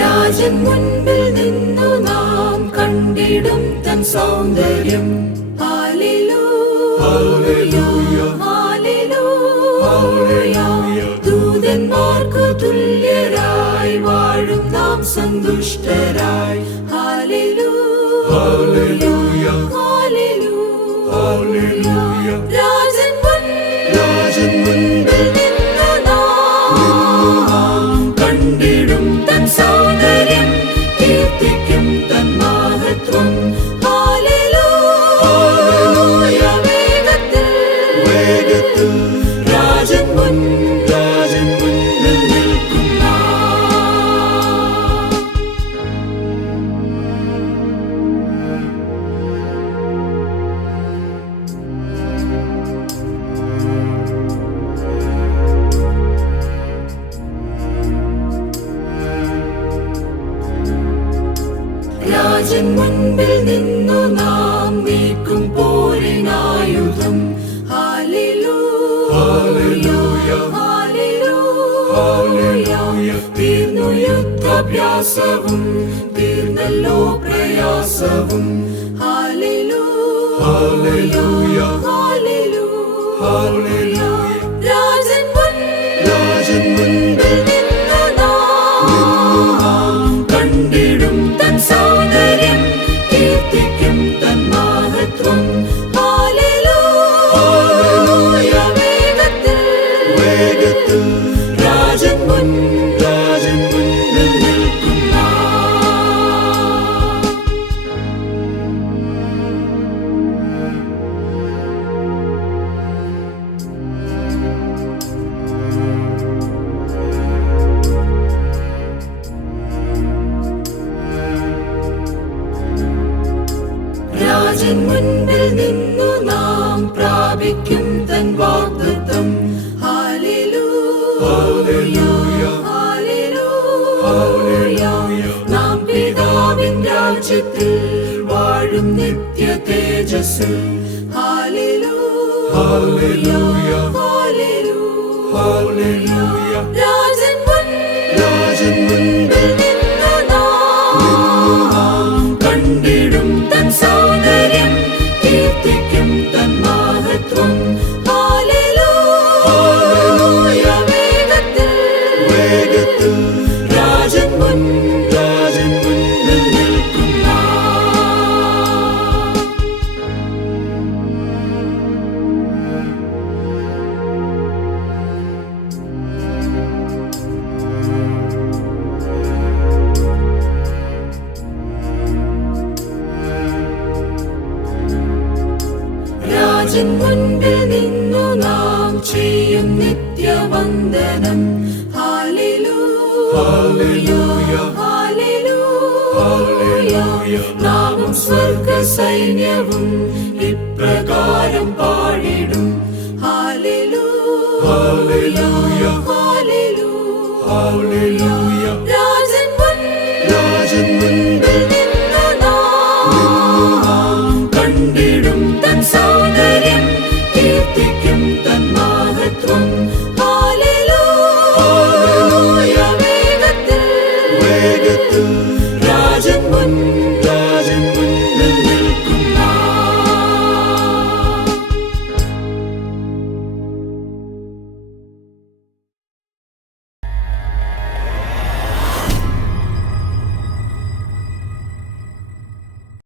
രാജൻ മുൻപിൽ നിന്നു നാം കണ്ടിടും തൻ സൗന്ദര്യം. Hallelujah, hallelujah. ദൂതന്മാർക്കു തുല്യരായി വാഴും നാം സന്തുഷ്ടരായി. Hallelujah, hallelujah. രാജൻ മുൻപിൽ നിന്നു നാം കണ്ടിടും തൻ സൗന്ദര്യം, കീർത്തിക്കും തൻ മഹത്വം. ഹല്ലേലൂയ. വേഗത്തിൽ രാജൻ മുൻപിൽ നിൽക്കും നാം. രാജൻ മുൻപിൽ നിന്നു നാം നീക്കും പോരിനായുധം. Hallelujah, hallelujah. തീർന്നു യുദ്ധാഭ്യാസവും, തീർന്നല്ലോ പ്രയാസവും. Hallelujah, hallelujah. രാജൻ മുൻപിൽ നിന്നു നാം കണ്ടിടും തൻ സൗന്ദര്യം, കീർത്തിക്കും തൻ മഹത്വം. ഹല്ലേലൂയ. വേഗത്തിൽ രാജൻ മുൻപിൽ നിൽക്കും നാം. രാജൻ മുൻപിൽ നിന്നു നാം പ്രാപിക്കും തൻ വാഗ്ദത്തം. Hallelujah, hallelujah. നാം പിതാവിൻ രാജ്യത്തിൽ വാഴും നിത്യ തേജസ്സിൽ. Hallelujah, hallelujah. രാജൻ മുൻപിൽ നിന്നു നാം കണ്ടിടും തൻ സൗന്ദര്യം, കീർത്തിക്കും തൻ മഹത്വം. ഹല്ലേലൂയ. വേഗത്തിൽ രാജൻ മുൻപിൽ നിൽക്കും നാം. രാജൻ മുൻപിൽ നിന്നു നാം ചെയ്യും നിത്യവന്ദനം. Hallelujah, hallelujah. നാമും സ്വർഗ സൈന്യവും ഇപ്രകാരം പാടിടും. Hallelujah, hallelujah.